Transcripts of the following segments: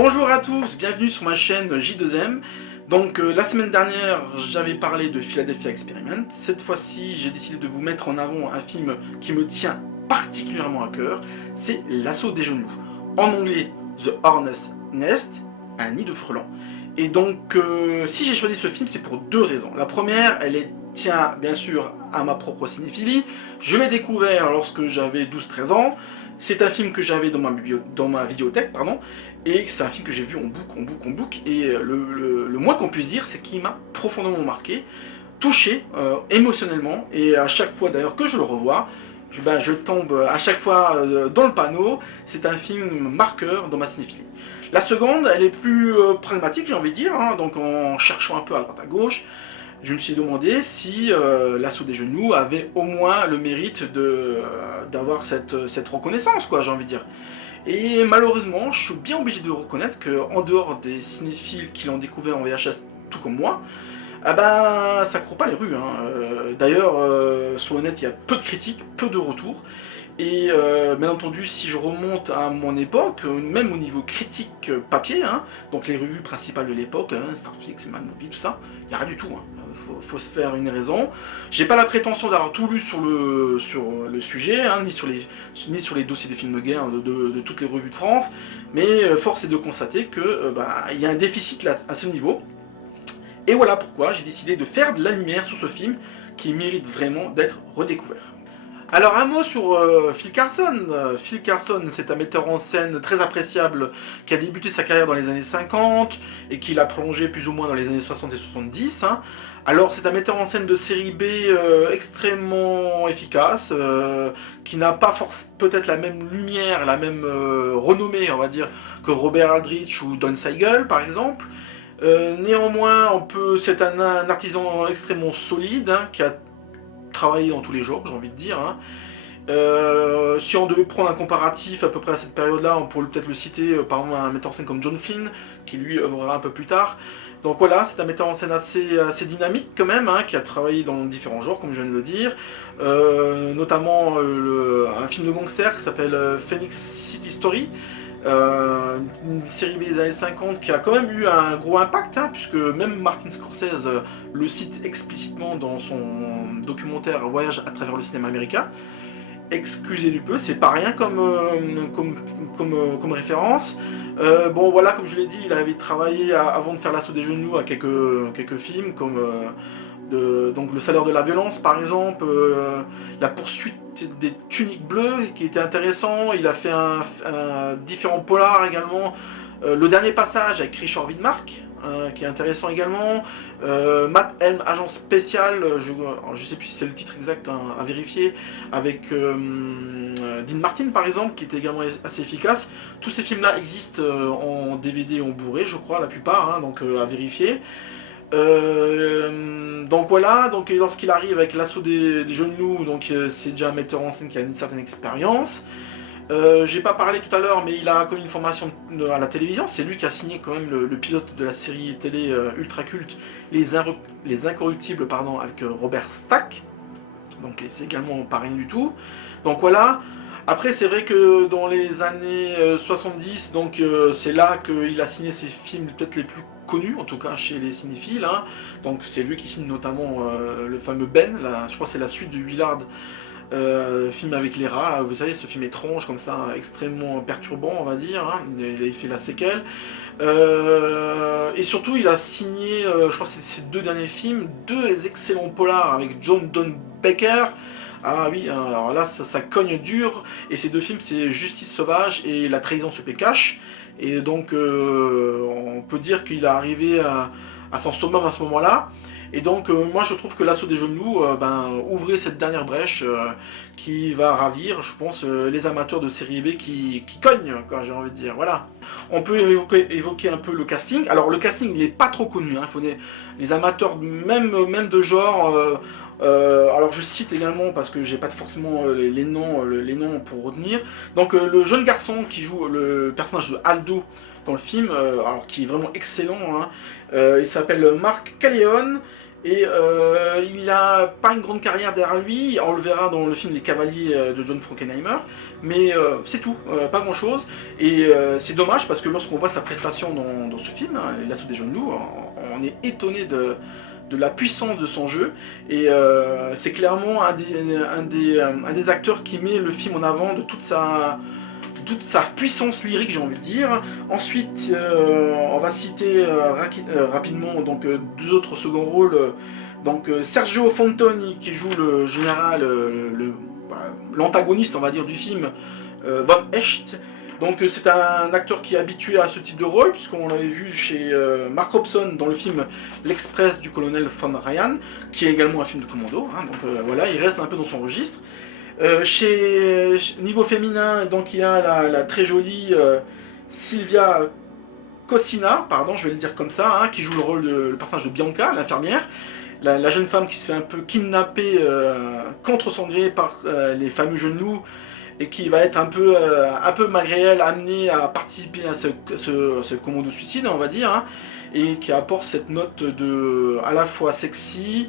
Bonjour à tous, bienvenue sur ma chaîne J2M. Donc la semaine dernière, j'avais parlé de Philadelphia Experiment. Cette fois-ci, j'ai décidé de vous mettre en avant un film qui me tient particulièrement à cœur. C'est L'Assaut des genoux. En anglais, The Hornet's Nest, un nid de frelons. Et donc, si j'ai choisi ce film, c'est pour deux raisons. La première, tient bien sûr à ma propre cinéphilie. Je l'ai découvert lorsque j'avais 12-13 ans. C'est un film que j'avais dans ma vidéothèque, pardon, et c'est un film que j'ai vu en boucle, et le moins qu'on puisse dire, c'est qu'il m'a profondément marqué, touché émotionnellement, et à chaque fois d'ailleurs que je le revois, je tombe à chaque fois dans le panneau. C'est un film marqueur dans ma cinéphilie. La seconde, elle est plus pragmatique, j'ai envie de dire, hein, donc en cherchant un peu à droite à gauche, je me suis demandé si L'Assaut des genoux avait au moins le mérite d'avoir cette reconnaissance, quoi, j'ai envie de dire. Et malheureusement, je suis bien obligé de reconnaître qu'en dehors des cinéphiles qui l'ont découvert en VHS, tout comme moi, ah ben, ça court pas les rues, hein. D'ailleurs, sur le net, il y a peu de critiques, peu de retours. Et bien entendu, si je remonte à mon époque, même au niveau critique papier, hein, donc les revues principales de l'époque, hein, Starflix, Mad Movie, tout ça, il n'y a rien du tout. Hein. Faut se faire une raison. J'ai pas la prétention d'avoir tout lu sur le sujet, hein, ni sur les dossiers des films de guerre de toutes les revues de France, mais force est de constater que y a un déficit là, à ce niveau. Et voilà pourquoi j'ai décidé de faire de la lumière sur ce film qui mérite vraiment d'être redécouvert. Alors un mot sur Phil Carson. Phil Carson, c'est un metteur en scène très appréciable qui a débuté sa carrière dans les années 50 et qui l'a prolongé plus ou moins dans les années 60 et 70. Hein. Alors c'est un metteur en scène de série B extrêmement efficace, qui n'a pas peut-être la même lumière, la même renommée, on va dire, que Robert Aldrich ou Don Siegel par exemple. Néanmoins, c'est un artisan extrêmement solide, hein, qui a travaillé dans tous les genres, j'ai envie de dire. Hein. Si on devait prendre un comparatif à peu près à cette période-là, on pourrait peut-être le citer par exemple un metteur en scène comme John Flynn, qui lui œuvrera un peu plus tard. Donc voilà, c'est un metteur en scène assez dynamique quand même, hein, qui a travaillé dans différents genres, comme je viens de le dire. Notamment un film de gangster qui s'appelle Phoenix City Story. Une série B des années 50 qui a quand même eu un gros impact, hein, puisque même Martin Scorsese le cite explicitement dans son documentaire Voyage à travers le cinéma américain. Excusez du peu, c'est pas rien comme référence. Bon voilà, comme je l'ai dit, il avait travaillé avant de faire L'Assaut des genoux à quelques films comme donc Le Salaire de la violence par exemple, La poursuite des tuniques bleues qui était intéressant. Il a fait un différents polars également, Le dernier passage avec Richard Widmark, qui est intéressant également, Matt Helm, agent spécial, je sais plus si c'est le titre exact, hein, à vérifier, avec Dean Martin par exemple, qui était également assez efficace. Tous ces films là existent en DVD en Blu-ray, je crois, la plupart, hein, donc à vérifier. Donc voilà, donc lorsqu'il arrive avec L'Assaut des genoux, donc c'est déjà un metteur en scène qui a une certaine expérience. J'ai pas parlé tout à l'heure, mais il a comme une formation à la télévision. C'est lui qui a signé quand même le pilote de la série télé ultra culte Les Incorruptibles, pardon, avec Robert Stack. Donc c'est également pas rien du tout. Donc voilà. Après c'est vrai que dans les années 70, donc c'est là qu'il a signé ses films peut-être les plus connus, en tout cas chez les cinéphiles. Hein. Donc c'est lui qui signe notamment le fameux Ben, je crois que c'est la suite de Willard. Film avec les rats, là, vous savez, ce film étrange comme ça, extrêmement perturbant on va dire, hein. Il a fait la séquelle. Et surtout il a signé, je crois que c'est ses deux derniers films, deux excellents polars avec John Don Baker. Ah oui, alors là ça cogne dur, et ces deux films c'est Justice sauvage et La trahison se paie cash. Et donc on peut dire qu'il est arrivé à son summum à ce moment-là. Et donc moi je trouve que L'Assaut des genoux ouvrait cette dernière brèche qui va ravir, je pense, les amateurs de série B qui cognent, quoi, j'ai envie de dire. Voilà. On peut évoquer un peu le casting. Alors le casting il n'est pas trop connu, hein. Les amateurs même de genre. Alors je cite également parce que j'ai pas forcément les noms pour retenir. Donc le jeune garçon qui joue le personnage de Aldo dans le film, alors qui est vraiment excellent, hein, il s'appelle Mark Callejon. Et il n'a pas une grande carrière derrière lui, on le verra dans le film Les Cavaliers de John Frankenheimer, mais c'est tout, pas grand chose. Et c'est dommage parce que lorsqu'on voit sa prestation dans ce film, hein, L'Assaut des Jeunes Loups, on est étonné de la puissance de son jeu. Et c'est clairement un des acteurs qui met le film en avant de toute sa puissance lyrique, j'ai envie de dire. Ensuite, on va citer rapidement donc, deux autres seconds rôles. Donc Sergio Fantoni qui joue le général, l'antagoniste on va dire du film, Von Hecht. Donc c'est un acteur qui est habitué à ce type de rôle, puisqu'on l'avait vu chez Mark Robson dans le film L'Express du colonel Von Ryan, qui est également un film de commando, hein, donc voilà, il reste un peu dans son registre. Niveau féminin, donc il y a la très jolie Sylvia Cossina, pardon, je vais le dire comme ça, hein, qui joue le personnage de Bianca, l'infirmière, la jeune femme qui se fait un peu kidnapper contre son gré par les fameux jeunes loups, et qui va être un peu malgré elle amenée à participer à ce commando suicide, on va dire, hein, et qui apporte cette note à la fois sexy,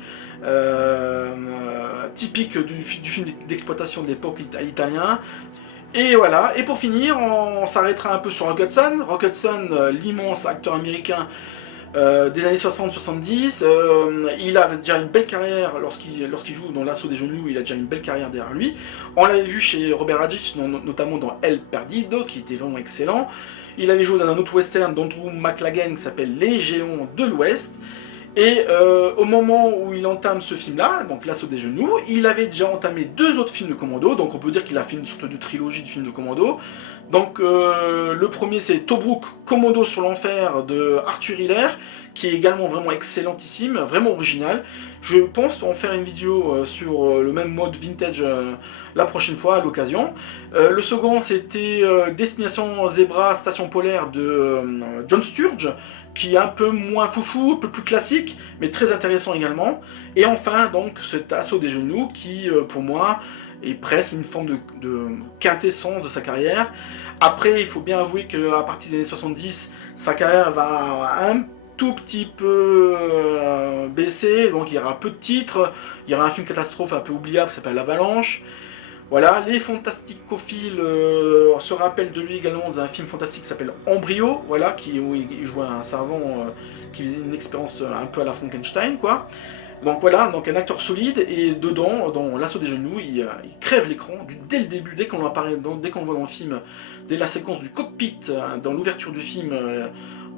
typique du film d'exploitation de l'époque italien. Et voilà, et pour finir, on s'arrêtera un peu sur Rock Hudson. Rock Hudson, l'immense acteur américain des années 60-70, il a déjà une belle carrière lorsqu'il joue dans L'Assaut des Jeunes Loups, il a déjà une belle carrière derrière lui. On l'avait vu chez Robert Rodriguez, notamment dans El Perdido, qui était vraiment excellent. Il avait joué dans un autre western d'Andrew McLagan qui s'appelle Les Géants de l'Ouest. Et au moment où il entame ce film-là, donc L'Assaut des Jeunes Loups, il avait déjà entamé deux autres films de commando, donc on peut dire qu'il a fait une sorte de trilogie de films de commando. Donc le premier c'est Tobruk, Commando sur l'enfer de Arthur Hiller, qui est également vraiment excellentissime, vraiment original. Je pense en faire une vidéo sur le même mode vintage la prochaine fois à l'occasion. Le second c'était Destination Zebra, Station Polaire de John Sturge, qui est un peu moins foufou, un peu plus classique, mais très intéressant également. Et enfin donc cet Assaut des Jeunes Loups qui pour moi est presque une forme de quintessence de sa carrière. Après, il faut bien avouer qu'à partir des années 70, sa carrière va un tout petit peu baisser, donc il y aura peu de titres, il y aura un film catastrophe un peu oubliable qui s'appelle L'Avalanche. Voilà, les fantasticophiles se rappellent de lui également dans un film fantastique qui s'appelle Embryo, voilà, où il jouait un savant qui faisait une expérience un peu à la Frankenstein, quoi. Donc voilà, donc un acteur solide, et dedans, dans L'Assaut des Jeunes Loups, il crève l'écran dès le début, dès qu'on apparaît, dès qu'on le voit dans le film, dès la séquence du cockpit, dans l'ouverture du film,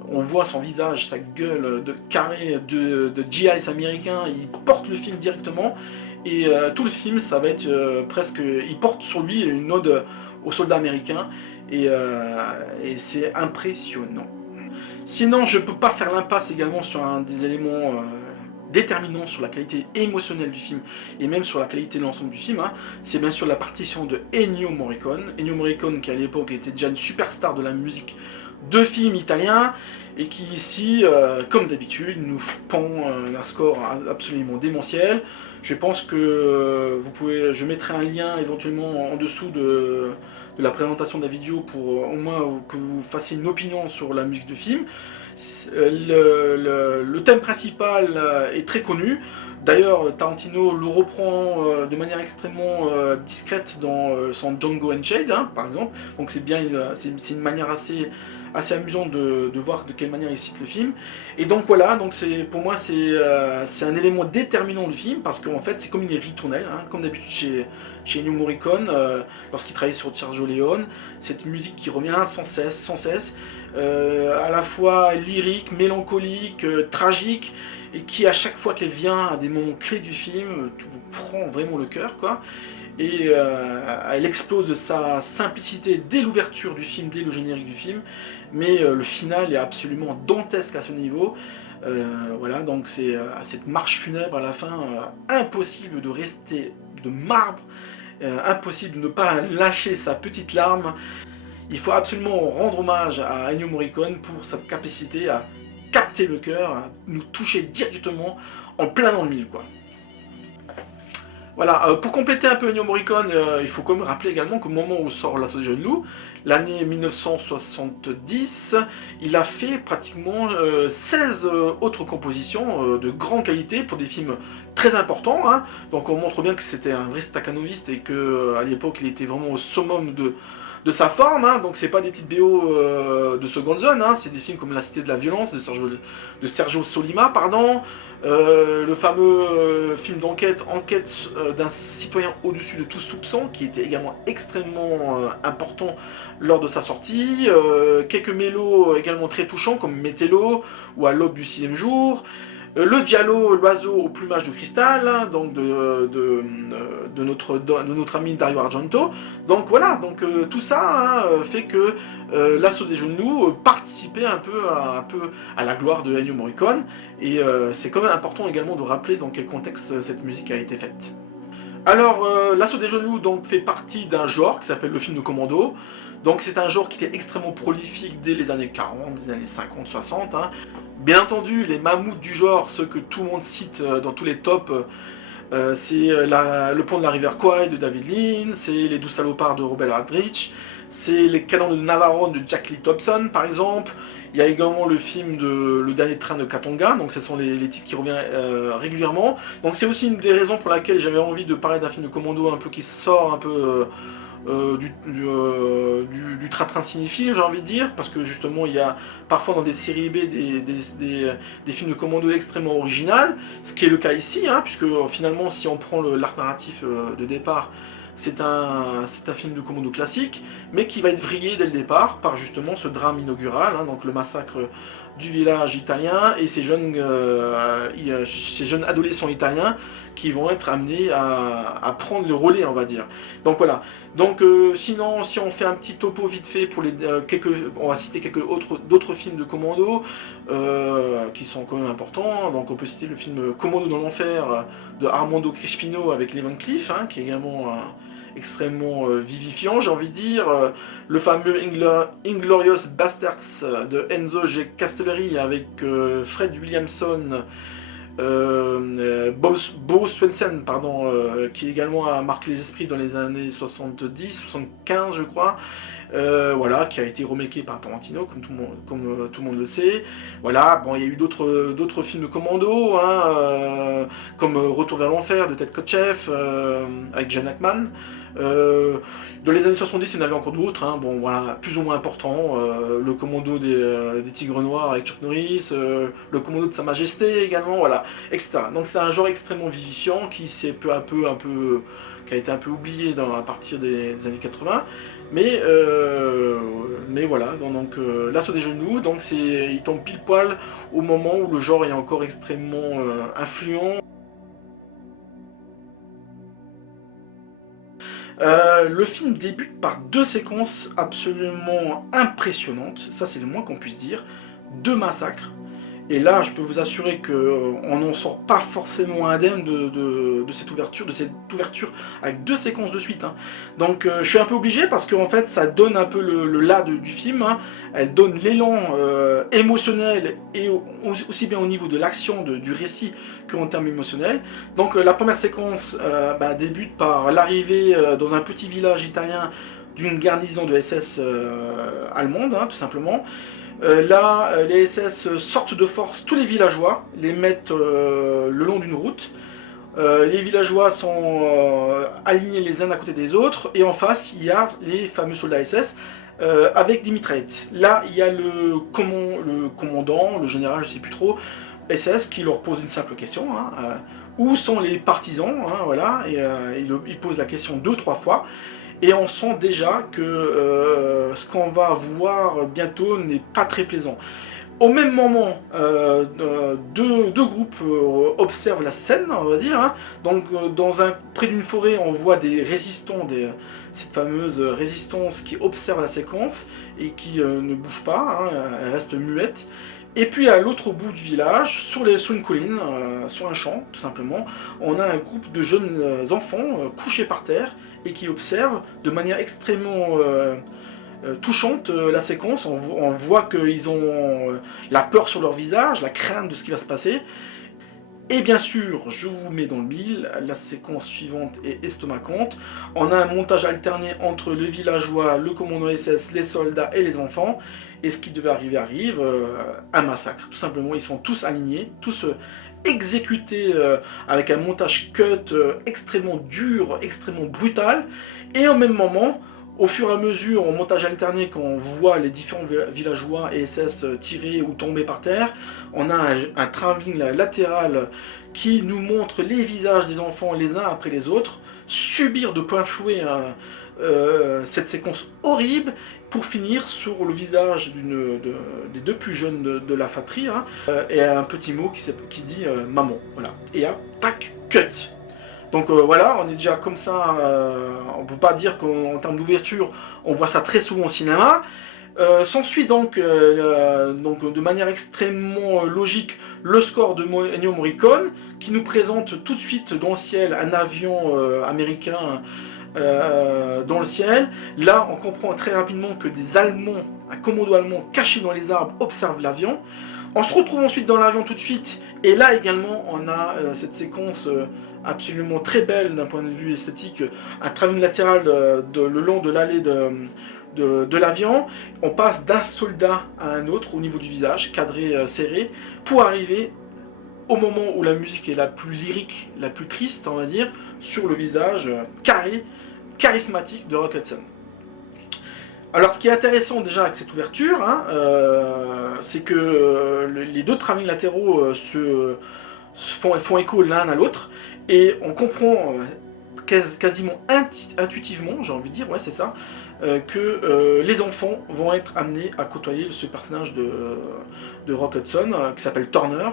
on voit son visage, sa gueule de carré de GIs américain, il porte le film directement, et tout le film, ça va être presque, il porte sur lui une ode aux soldats américains, et c'est impressionnant. Sinon, je peux pas faire l'impasse également sur un des éléments déterminant sur la qualité émotionnelle du film et même sur la qualité de l'ensemble du film, hein, c'est bien sûr la partition de Ennio Morricone. Ennio Morricone qui à l'époque était déjà une superstar de la musique de films italiens et qui ici, comme d'habitude, nous pond un score absolument démentiel. Je pense que je mettrai un lien éventuellement en dessous de la présentation de la vidéo pour au moins que vous fassiez une opinion sur la musique de film. Le thème principal est très connu. D'ailleurs, Tarantino le reprend de manière extrêmement discrète dans son Django Unchained, hein, par exemple. Donc c'est une manière assez amusante de voir de quelle manière il cite le film. Et donc voilà, donc pour moi c'est un élément déterminant du film, parce qu'en fait c'est comme une ritournelle, hein, comme d'habitude chez Ennio Morricone, lorsqu'il travaille sur Sergio Leone, cette musique qui revient sans cesse, à la fois lyrique, mélancolique, tragique, et qui à chaque fois qu'elle vient à des moments clés du film, vous prend vraiment le cœur, quoi. Et elle explose de sa simplicité dès l'ouverture du film, dès le générique du film, mais le final est absolument dantesque à ce niveau. Voilà, donc c'est cette marche funèbre à la fin, impossible de rester de marbre, impossible de ne pas lâcher sa petite larme. Il faut absolument rendre hommage à Ennio Morricone pour sa capacité à capter le cœur, à nous toucher directement en plein dans le mille, quoi. Voilà, pour compléter un peu Ennio Morricone, il faut quand même rappeler également qu'au moment où sort L'Assaut des Jeunes Loups, l'année 1970, il a fait pratiquement 16 autres compositions de grande qualité pour des films très importants, hein. Donc on montre bien que c'était un vrai staccanoviste et qu'à l'époque il était vraiment au summum de sa forme, hein. Donc c'est pas des petites BO de seconde zone, hein. C'est des films comme La Cité de la Violence de Sergio Solima, pardon. Le fameux film d'enquête, Enquête d'un citoyen au-dessus de tout soupçon, qui était également extrêmement important lors de sa sortie. Quelques mélos également très touchants, comme Métello ou À l'aube du sixième jour. Le Giallo, l'oiseau au plumage de cristal, hein, donc de notre ami Dario Argento. Donc voilà, donc tout ça, hein, fait que L'Assaut des Jeunes Loups participait un peu à la gloire de Ennio Morricone, et c'est quand même important également de rappeler dans quel contexte cette musique a été faite. Alors, L'Assaut des Jeunes Loups donc, fait partie d'un genre qui s'appelle le film de commando. Donc c'est un genre qui était extrêmement prolifique dès les années 40, les années 50, 60. Hein. Bien entendu, les mammouths du genre, ceux que tout le monde cite dans tous les tops, c'est Le pont de la rivière Kwai de David Lean, c'est Les Douze salopards de Robert Aldrich, c'est Les canons de Navarone de Jack Lee Thompson par exemple. Il y a également le film de Le dernier train de Katonga, donc ce sont les titres qui reviennent régulièrement. Donc c'est aussi une des raisons pour laquelle j'avais envie de parler d'un film de commando un peu qui sort un peu du train-train cinéphile, j'ai envie de dire, parce que justement il y a parfois dans des séries B des films de commando extrêmement originales, ce qui est le cas ici, hein, puisque finalement si on prend l'arc narratif de départ, c'est un film de commando classique, mais qui va être vrillé dès le départ par justement ce drame inaugural, hein, donc le massacre du village italien et ces jeunes adolescents italiens qui vont être amenés à prendre le relais, on va dire. Donc voilà. Donc sinon, si on fait un petit topo vite fait pour on va citer d'autres films de commando qui sont quand même importants. Donc on peut citer le film Commando dans l'enfer de Armando Crispino avec Lee Van Cleef, hein, qui est également extrêmement vivifiant, j'ai envie de dire. Le fameux Inglorious Bastards de Enzo G. Castellari avec Fred Williamson, Bo Svenson, pardon, qui également a marqué les esprits dans les années 70, 75 je crois. Voilà, qui a été remaké par Tarantino, comme tout le monde le sait. Voilà, bon, il y a eu d'autres films de commando, hein, comme Retour vers l'enfer de Ted Kotcheff, avec Gene Hackman. Dans les années 70, il y en avait encore d'autres, hein, bon, voilà, plus ou moins importants. Le commando des Tigres Noirs avec Chuck Norris, le commando de Sa Majesté également, voilà, etc. Donc c'est un genre extrêmement vivifiant qui s'est peu à peu qui a été un peu oublié à partir des années 80. Mais voilà, donc L'Assaut des Jeunes Loups, donc il tombe pile poil au moment où le genre est encore extrêmement influent. Le film débute par deux séquences absolument impressionnantes, ça c'est le moins qu'on puisse dire, deux massacres. Et là, je peux vous assurer qu'on n'en sort pas forcément indemne de cette ouverture avec deux séquences de suite. Hein. Donc je suis un peu obligé parce qu'en fait ça donne un peu le là du film. Hein. Elle donne l'élan émotionnel et aussi bien au niveau de l'action, du récit qu'en termes émotionnels. Donc la première séquence débute par l'arrivée dans un petit village italien d'une garnison de SS allemande, hein, tout simplement. Là, les SS sortent de force tous les villageois, les mettent le long d'une route. Les villageois sont alignés les uns à côté des autres, et en face, il y a les fameux soldats SS avec des mitraillettes. Là, il y a le commandant, le général, je ne sais plus trop, SS, qui leur pose une simple question. Hein, où sont les partisans, hein, voilà, et il pose la question 2-3 fois. Et on sent déjà que ce qu'on va voir bientôt n'est pas très plaisant. Au même moment, deux groupes observent la scène, on va dire. Hein. Donc, près d'une forêt, on voit des résistants, cette fameuse résistance qui observe la séquence et qui ne bouge pas, hein, elle reste muette. Et puis à l'autre bout du village, sur une colline, sur un champ, tout simplement, on a un groupe de jeunes enfants couchés par terre et qui observent de manière extrêmement touchante la séquence. On voit qu'ils ont la peur sur leur visage, la crainte de ce qui va se passer. Et bien sûr, je vous mets dans le mille, la séquence suivante est estomacante. On a un montage alterné entre le villageois, le commandant SS, les soldats et les enfants. Et ce qui devait arriver arrive, un massacre. Tout simplement, ils sont tous alignés, tous exécutés avec un montage cut extrêmement dur, extrêmement brutal. Et au même moment, au fur et à mesure, en montage alterné, quand on voit les différents villageois et SS tirer ou tomber par terre, on a un travelling latéral qui nous montre les visages des enfants les uns après les autres, subir de plein fouet cette séquence horrible, pour finir sur le visage des deux plus jeunes de la fratrie, hein, et un petit mot qui dit maman. Voilà. Et tac, cut. Donc voilà, on est déjà comme ça, on peut pas dire qu'en termes d'ouverture, on voit ça très souvent au cinéma. S'ensuit donc de manière extrêmement logique le score de Ennio Morricone, qui nous présente tout de suite dans le ciel un avion américain dans le ciel. Là, on comprend très rapidement que des Allemands, un commando allemand caché dans les arbres, observe l'avion. On se retrouve ensuite dans l'avion tout de suite, et là également, on a cette séquence absolument très belle d'un point de vue esthétique, un travelling latéral le long de l'allée de l'avion. On passe d'un soldat à un autre au niveau du visage, cadré, serré, pour arriver au moment où la musique est la plus lyrique, la plus triste, on va dire, sur le visage carré, charismatique de Rock Hudson. Alors, ce qui est intéressant déjà avec cette ouverture, hein, c'est que les deux travellings latéraux font écho l'un à l'autre, et on comprend quasiment intuitivement, j'ai envie de dire, ouais, c'est ça, que les enfants vont être amenés à côtoyer ce personnage de Rock Hudson, qui s'appelle Turner,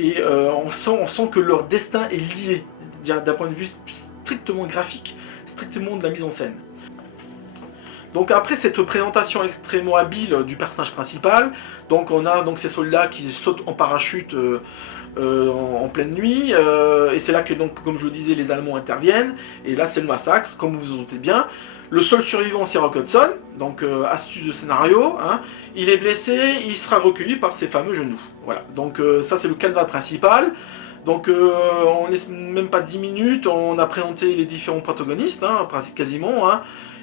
et on sent que leur destin est lié, d'un point de vue strictement graphique, strictement de la mise en scène. Donc après cette présentation extrêmement habile du personnage principal, donc on a donc ces soldats qui sautent en parachute en pleine nuit, et c'est là que, donc, comme je le disais, les Allemands interviennent, et là c'est le massacre, comme vous vous en doutez bien. Le seul survivant, c'est Rock Hudson, donc astuce de scénario, hein. Il est blessé, il sera recueilli par ses fameux genoux. Voilà, donc ça c'est le cadre principal. Donc on laisse même pas 10 minutes, on a présenté les différents protagonistes, hein, quasiment, hein.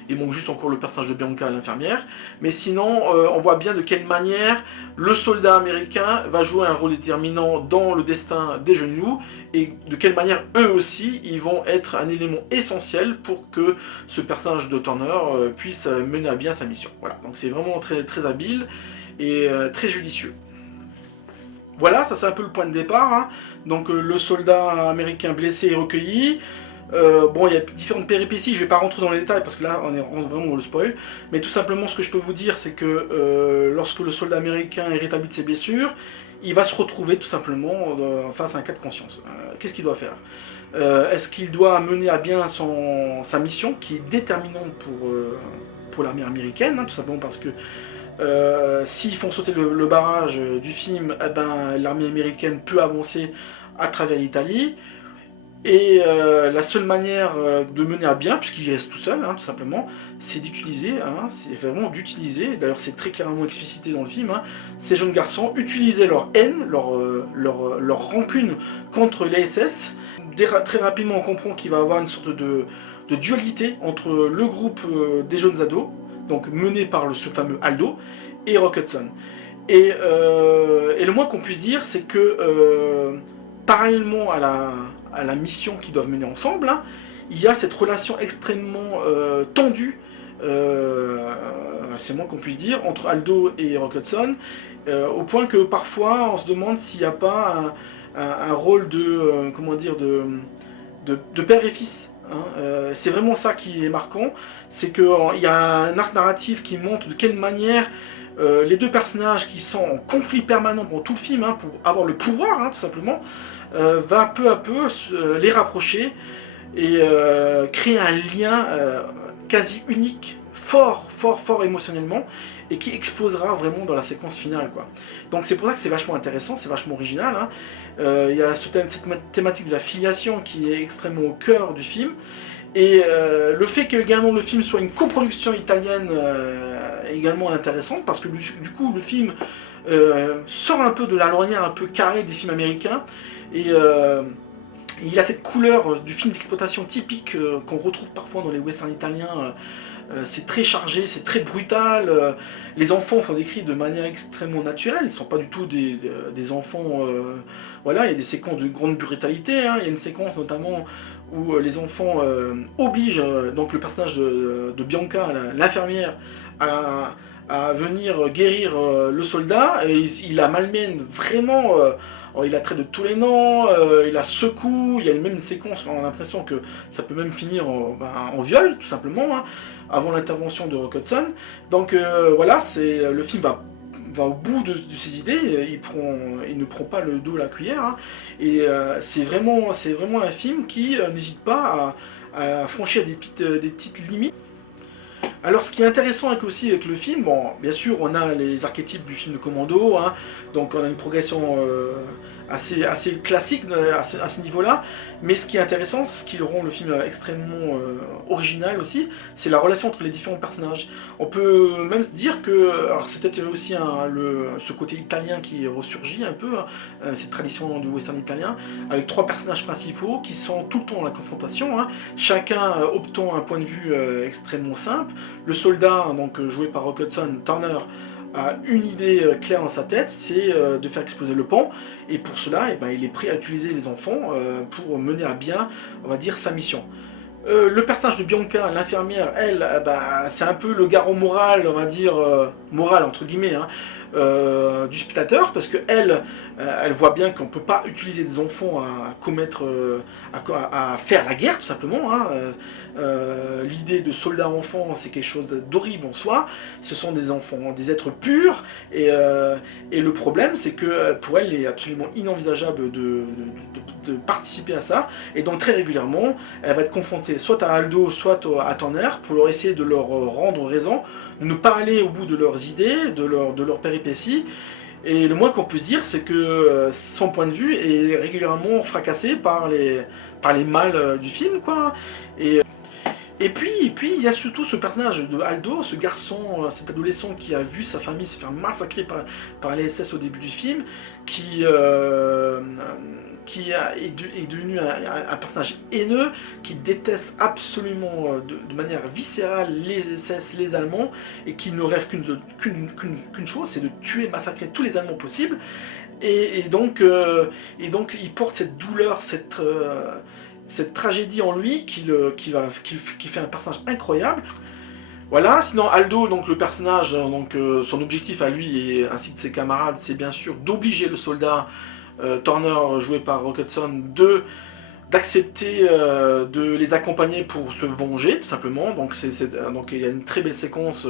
Il manque juste encore le personnage de Bianca, l'infirmière. Mais sinon, on voit bien de quelle manière le soldat américain va jouer un rôle déterminant dans le destin des jeunes loups, et de quelle manière eux aussi, ils vont être un élément essentiel pour que ce personnage de Turner puisse mener à bien sa mission. Voilà, donc c'est vraiment très, très habile et très judicieux. Voilà, ça c'est un peu le point de départ, hein. Donc le soldat américain blessé est recueilli. Bon, il y a différentes péripéties, je vais pas rentrer dans les détails parce que là on est vraiment dans le spoil, mais tout simplement ce que je peux vous dire, c'est que lorsque le soldat américain est rétabli de ses blessures, il va se retrouver tout simplement face à un cas de conscience. Qu'est-ce qu'il doit faire? Est-ce qu'il doit mener à bien sa mission, qui est déterminante pour l'armée américaine, hein, tout simplement parce que s'ils font sauter le barrage du film, eh ben, l'armée américaine peut avancer à travers l'Italie. Et la seule manière de mener à bien, puisqu'il reste tout seul, hein, tout simplement, c'est d'utiliser, hein, c'est vraiment d'utiliser, d'ailleurs c'est très clairement explicité dans le film, hein, ces jeunes garçons utiliser leur haine, leur rancune contre les SS. Très rapidement on comprend qu'il va y avoir une sorte de dualité entre le groupe des jeunes ados, donc mené par ce fameux Aldo, et Rock Hudson. Et le moins qu'on puisse dire, c'est que parallèlement à la mission qu'ils doivent mener ensemble, hein, il y a cette relation extrêmement tendue, c'est le moins qu'on puisse dire, entre Aldo et Rock Hudson, au point que parfois on se demande s'il n'y a pas un rôle comment dire, de père et fils. Hein. C'est vraiment ça qui est marquant, c'est qu'il y a un arc narratif qui montre de quelle manière les deux personnages qui sont en conflit permanent pendant tout le film, hein, pour avoir le pouvoir, hein, tout simplement, va peu à peu les rapprocher et créer un lien quasi unique, fort émotionnellement, et qui explosera vraiment dans la séquence finale, quoi. Donc c'est pour ça que c'est vachement intéressant, c'est vachement original, hein. Il y a cette thématique de la filiation qui est extrêmement au cœur du film, et le fait que également le film soit une coproduction italienne est également intéressant, parce que du coup le film sort un peu de la lorgnière un peu carrée des films américains, Et il a cette couleur du film d'exploitation typique qu'on retrouve parfois dans les westerns italiens. C'est très chargé, c'est très brutal. Les enfants sont décrits de manière extrêmement naturelle. Ils ne sont pas du tout des enfants. Voilà, il y a des séquences de grande brutalité. Hein. Il y a une séquence notamment où les enfants obligent donc le personnage de Bianca, l'infirmière, à venir guérir le soldat. Et il la malmène vraiment. Il la traite de tous les noms, il la secoue, il y a même une séquence où on a l'impression que ça peut même finir en viol, tout simplement, hein, avant l'intervention de Rock Hudson. Donc voilà, le film va au bout de ses idées, il ne prend pas le dos à la cuillère, hein, et c'est vraiment un film qui n'hésite pas à franchir des petites limites. Alors ce qui est intéressant aussi avec le film, bon, bien sûr on a les archétypes du film de commando, hein, donc on a une progression assez classique à ce niveau-là, mais ce qui est intéressant, ce qui rend le film extrêmement original aussi, c'est la relation entre les différents personnages. On peut même dire que, alors c'est peut-être aussi ce côté italien qui ressurgit un peu, hein, cette tradition du western italien, avec 3 personnages principaux qui sont tout le temps dans la confrontation, hein, chacun optant un point de vue extrêmement simple. Le soldat, donc joué par Rock Hudson, Turner, a une idée claire dans sa tête, c'est de faire exploser le pont, et pour cela, il est prêt à utiliser les enfants pour mener à bien, on va dire, sa mission. Le personnage de Bianca, l'infirmière, elle, c'est un peu le garant moral, on va dire, moral entre guillemets, hein, du spectateur, parce qu'elle, elle voit bien qu'on ne peut pas utiliser des enfants à commettre, à faire la guerre, tout simplement. Hein. L'idée de soldat-enfant, c'est quelque chose d'horrible en soi. Ce sont des enfants, des êtres purs, et le problème, c'est que pour elle, il est absolument inenvisageable de participer à ça, et donc très régulièrement, elle va être confrontée soit à Aldo, soit à Turner, pour leur essayer de leur rendre raison, de ne pas aller au bout de leurs idées, de leurs péripéties. Et le moins qu'on puisse dire, c'est que son point de vue est régulièrement fracassé par les mâles du film, quoi. Et puis, il y a surtout ce personnage de Aldo, ce garçon, cet adolescent qui a vu sa famille se faire massacrer par les SS au début du film, qui est devenu un personnage haineux, qui déteste absolument de manière viscérale les SS, les Allemands, et qui ne rêve qu'une chose, c'est de tuer, massacrer tous les Allemands possibles. Et donc il porte cette douleur, cette tragédie en lui qui fait un personnage incroyable. Voilà, sinon Aldo, donc le personnage, son objectif à lui ainsi que ses camarades, c'est bien sûr d'obliger le soldat Turner, joué par Rock Hudson, d'accepter de les accompagner pour se venger, tout simplement. Donc il y a une très belle séquence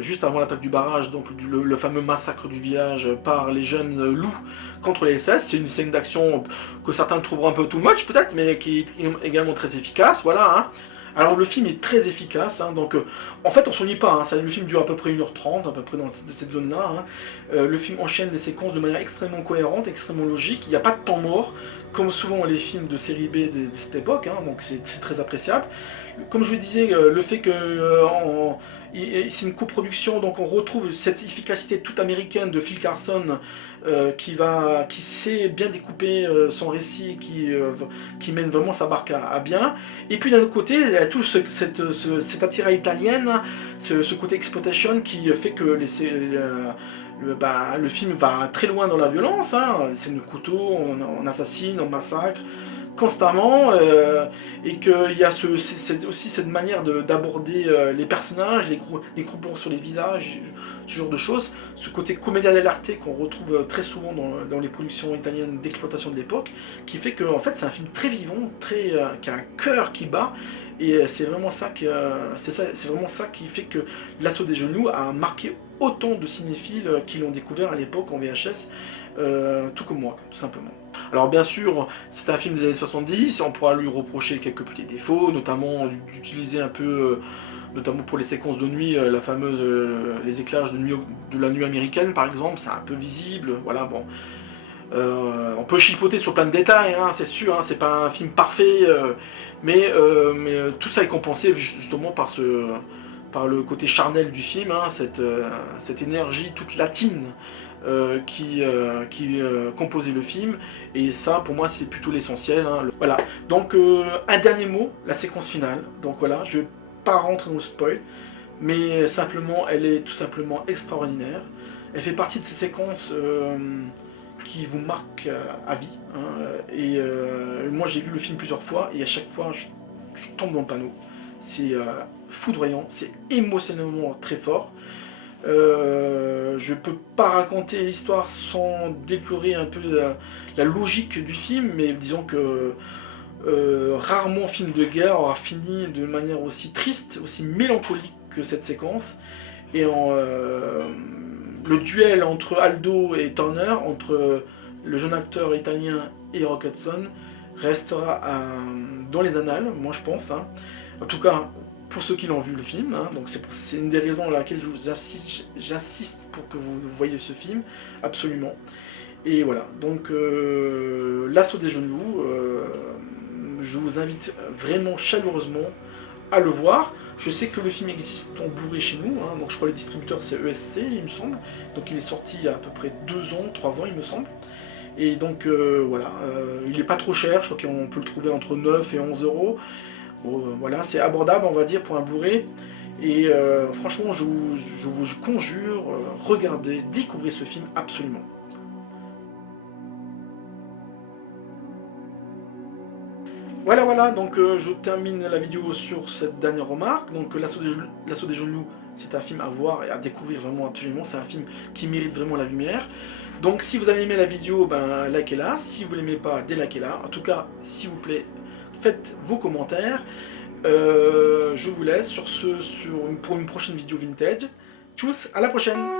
juste avant l'attaque du barrage, donc le fameux massacre du village par les jeunes loups contre les SS. C'est une scène d'action que certains trouveront un peu too much peut-être, mais qui est également très efficace, voilà. Hein. Alors le film est très efficace, hein, donc en fait on s'ennuie pas, hein, le film dure à peu près 1h30, à peu près dans cette zone-là. Hein. Le film enchaîne des séquences de manière extrêmement cohérente, extrêmement logique, il n'y a pas de temps mort, comme souvent les films de série B de cette époque, hein, donc c'est très appréciable. Comme je vous disais, le fait que c'est une coproduction, donc on retrouve cette efficacité toute américaine de Phil Carson qui sait bien découper son récit, qui mène vraiment sa barque à bien. Et puis d'un autre côté, il y a tout cette attirail italienne, ce côté exploitation qui fait que le film va très loin dans la violence, hein. C'est le couteau, on assassine, on massacre constamment, et qu'il y a aussi cette manière d'aborder les personnages, des gros plans sur les visages, ce genre de choses, ce côté comédia dell'arte qu'on retrouve très souvent dans les productions italiennes d'exploitation de l'époque, qui fait que en fait, c'est un film très vivant, qui a un cœur qui bat, et c'est vraiment ça qui fait que L'Assaut des Genoux a marqué autant de cinéphiles qui l'ont découvert à l'époque en VHS, tout comme moi, tout simplement. Alors bien sûr, c'est un film des années 70, on pourra lui reprocher quelques petits défauts, notamment d'utiliser un peu, notamment pour les séquences de nuit, la fameuse, les éclairages de la nuit américaine par exemple, c'est un peu visible, voilà, bon. On peut chipoter sur plein de détails, hein, c'est sûr, hein, c'est pas un film parfait, mais tout ça est compensé justement par par le côté charnel du film, hein, cette énergie toute latine qui composait le film, et ça pour moi c'est plutôt l'essentiel, hein. Voilà, donc un dernier mot, la séquence finale, donc voilà, je ne vais pas rentrer dans le spoil, mais simplement elle est tout simplement extraordinaire, elle fait partie de ces séquences qui vous marquent à vie, hein, et moi j'ai vu le film plusieurs fois, et à chaque fois je tombe dans le panneau, c'est foudroyant, c'est émotionnellement très fort. Je peux pas raconter l'histoire sans déplorer un peu la logique du film, mais disons que rarement un film de guerre aura fini de manière aussi triste, aussi mélancolique que cette séquence. Et le duel entre Aldo et Turner, entre le jeune acteur italien et Rock Hudson, restera dans les annales, moi je pense, hein. En tout cas, pour ceux qui l'ont vu le film, hein, donc c'est une des raisons à laquelle j'insiste pour que vous voyez ce film, absolument. Et voilà, donc L'Assaut des jeunes loups, je vous invite vraiment chaleureusement à le voir. Je sais que le film existe en Blu-ray chez nous, hein, donc je crois que le distributeur c'est ESC, il me semble, donc il est sorti il y a à peu près 2 ans, 3 ans il me semble. Et donc voilà, il n'est pas trop cher, je crois qu'on peut le trouver entre 9 et 11 euros. Bon, voilà, c'est abordable, on va dire, pour un Blu-ray. Et franchement, je vous conjure, regardez, découvrez ce film absolument. Voilà, donc je termine la vidéo sur cette dernière remarque. Donc L'Assaut des jeunes loups, c'est un film à voir et à découvrir vraiment absolument. C'est un film qui mérite vraiment la lumière. Donc si vous avez aimé la vidéo, ben likez-la. Si vous l'aimez pas, délikez-la. En tout cas, s'il vous plaît, faites vos commentaires. Je vous laisse pour une prochaine vidéo vintage. Tchuss, à la prochaine!